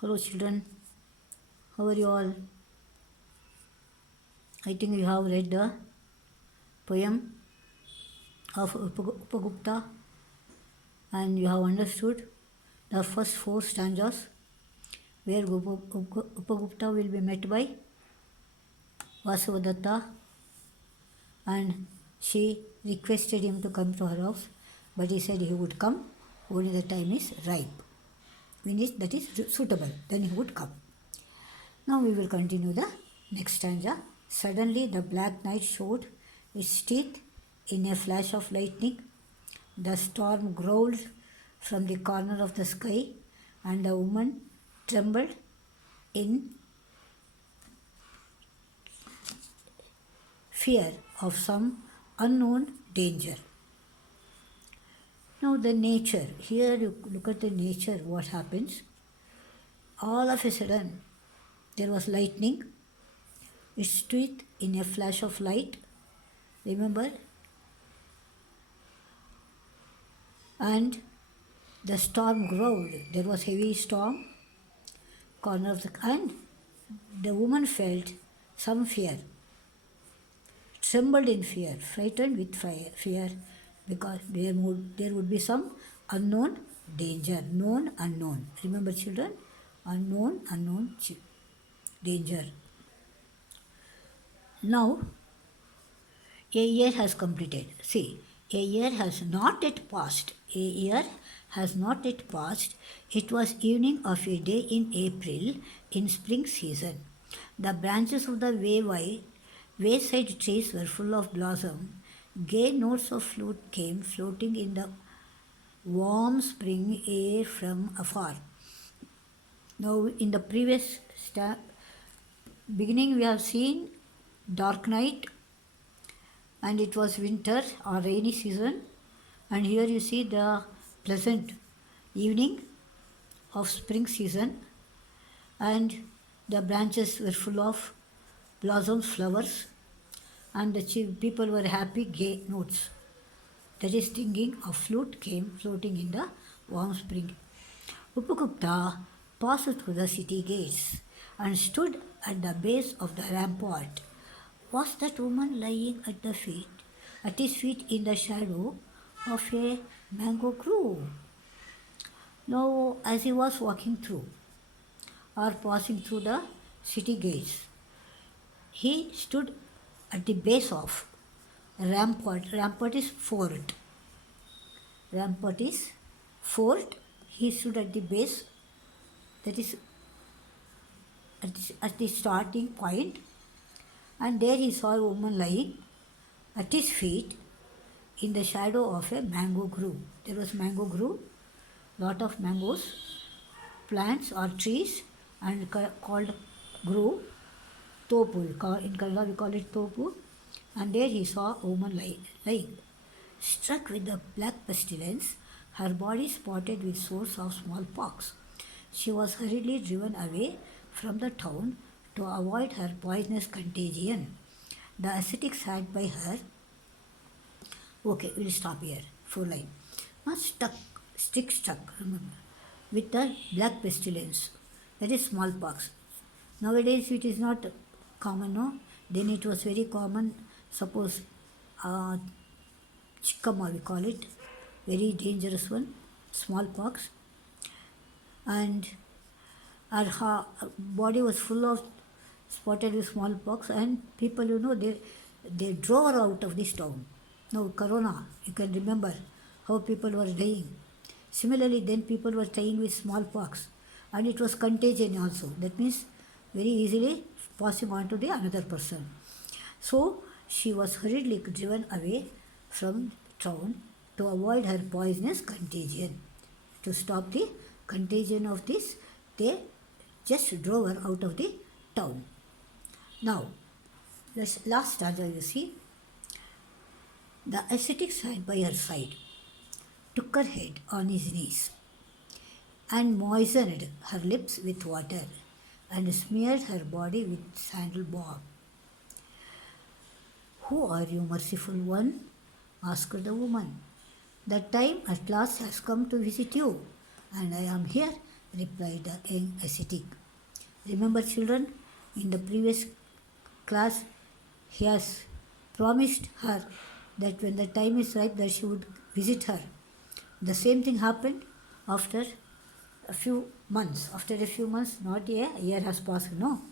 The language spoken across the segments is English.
Hello children, how are you all? I think you have read the poem of Upagupta and you have understood the first four stanzas where Upagupta will be met by Vasavadatta and she requested him to come to her house, but he said he would come only the time is ripe. When that is suitable, then he would come. Now we will continue the next stanza. Suddenly the black night showed its teeth in a flash of lightning. The storm growled from the corner of the sky, and the woman trembled in fear of some unknown danger. Now the nature, here you look at the nature, what happens. All of a sudden there was lightning, its teeth in a flash of light, remember, and the storm growled. There was heavy storm, corner of the, and the woman felt some fear, trembled in fear, frightened with fear, because there would be some unknown danger, known, unknown. Remember children, unknown danger. Now, a year has completed. See, a year has not yet passed. A year has not yet passed. It was evening of a day in April in spring season. The branches of the wayside trees were full of blossom. Gay notes of flute came floating in the warm spring air from afar. Now, in the previous beginning, we have seen dark night, and it was winter or rainy season, and here you see the pleasant evening of spring season, and the branches were full of blossoms, flowers, and the people were happy. Gay notes, that is singing of flute, came floating in the warm spring. Upagupta passed through the city gates and stood at the base of the rampart. Was that woman lying at his feet in the shadow of a mango grove? Now, as he was walking through or passing through the city gates, he stood at the base of rampart. Rampart is fort. Rampart is fort. He stood at the base, that is at the starting point, and there he saw a woman lying at his feet in the shadow of a mango grove. There was mango grove, lot of mangoes, plants or trees, and called grove, topu. In Kannada we call it topu. And there he saw a woman lying. Struck with the black pestilence, her body spotted with sores of smallpox. She was hurriedly driven away from the town to avoid her poisonous contagion. The ascetics had by her. Okay, we'll stop here. 4 line. Not stuck, remember, with the black pestilence, that is smallpox. Nowadays it is not common, no? Then it was very common. Suppose chikkama, we call it, very dangerous one, smallpox, and her body was full of spotted with smallpox, and people, they drove her out of this town. Now, corona, you can remember how people were dying. Similarly, then people were dying with smallpox, and it was contagion also. That means very easily passing on to the another person. So, she was hurriedly driven away from town to avoid her poisonous contagion. To stop the contagion of this, they just drove her out of the town. Now, this last stanza you see, the ascetic sat by her side, took her head on his knees, and moistened her lips with water, and smeared her body with sandal balm. Who are you, merciful one? Asked the woman. The time at last has come to visit you, and I am here replied the young ascetic. Remember, children, in the previous class, he has promised her that when the time is ripe, that she would visit her. The same thing happened after a few months. After a few months, not a year has passed, no.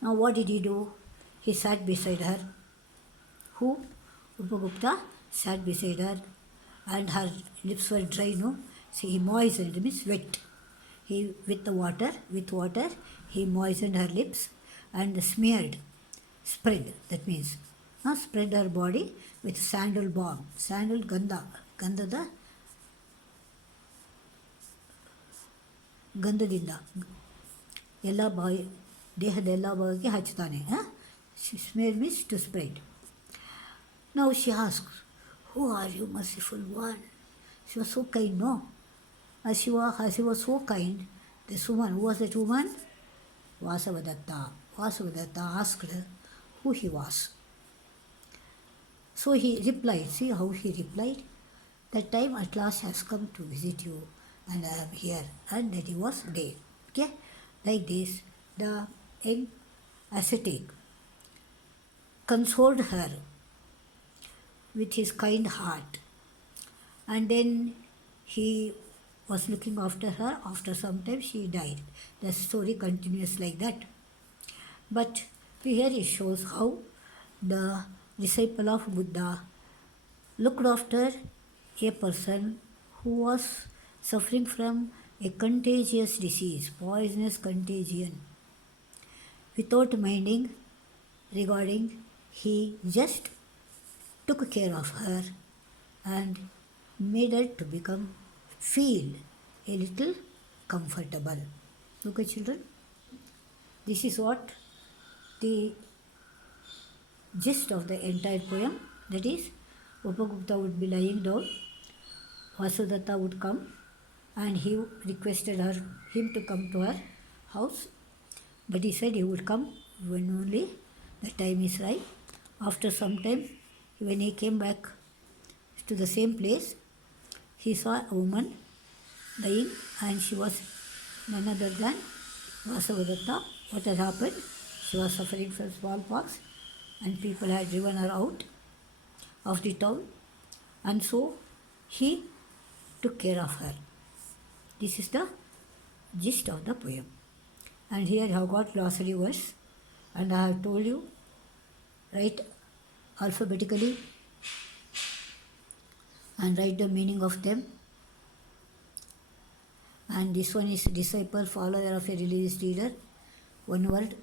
Now what did he do? He sat beside her. Who? Upagupta sat beside her, and her lips were dry, no? See, he moistened, means wet. He, with water, he moistened her lips and spread, that means, spread her body with sandal balm, sandal ಗಂಧದ ಗಂಧದಿಂದ ಎಲ್ಲ ಬಾಯಿ ದೇಹದ ಎಲ್ಲ ಭಾಗಕ್ಕೆ ಹಚ್ತಾನೆ. Smear means to spread. Now she asks, who are you, merciful one? She was so kind, no? As she was so kind, this woman, who was that woman? Vasavadatta. Vasavadatta asked her who he was. So he replied, see how he replied? The time at last has come to visit you, and I am here. And that he was dead. Okay? Like this, the young ascetic consoled her with his kind heart. And then he was looking after her. After some time, she died. The story continues like that. But here it shows how the disciple of Buddha looked after a person who was suffering from a contagious disease, poisonous contagion. Without minding regarding, he just took care of her and made her to feel a little comfortable. Okay, children? This is what the gist of the entire poem. That is, Upagupta would be lying down, Vasudata would come, and he requested him to come to her house. But he said he would come when only the time is right. After some time, when he came back to the same place, he saw a woman lying, and she was none other than Vasavadatta. What had happened? She was suffering from smallpox, and people had driven her out of the town, and so he took care of her. This is the gist of the poem. And here I have got glossary words, and I have told you, write alphabetically and write the meaning of them. And this one is disciple, follower of a religious leader. One word.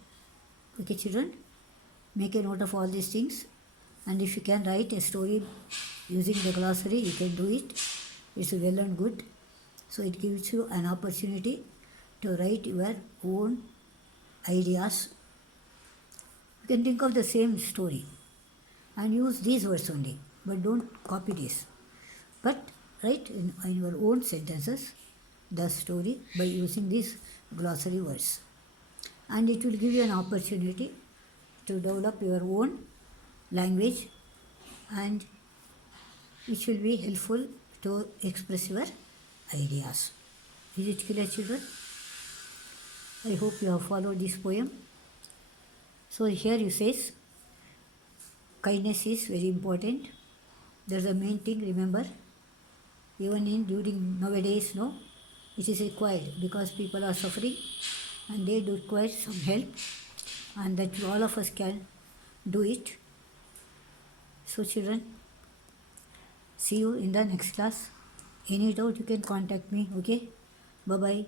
Okay, children? Make a note of all these things. And if you can write a story using the glossary, you can do it. It's well and good. So it gives you an opportunity to write your own ideas. You can think of the same story and use these words only, but don't copy this. But write in your own sentences the story by using these glossary words. And it will give you an opportunity to develop your own language, and which will be helpful to express your ideas. Is it clear, children? I hope you have followed this poem. So here you says, kindness is very important. That's the main thing, remember. Even during nowadays, no, it is required because people are suffering and they do require some help, and that all of us can do it. So children, see you in the next class. Any doubt you can contact me, okay? Bye-bye.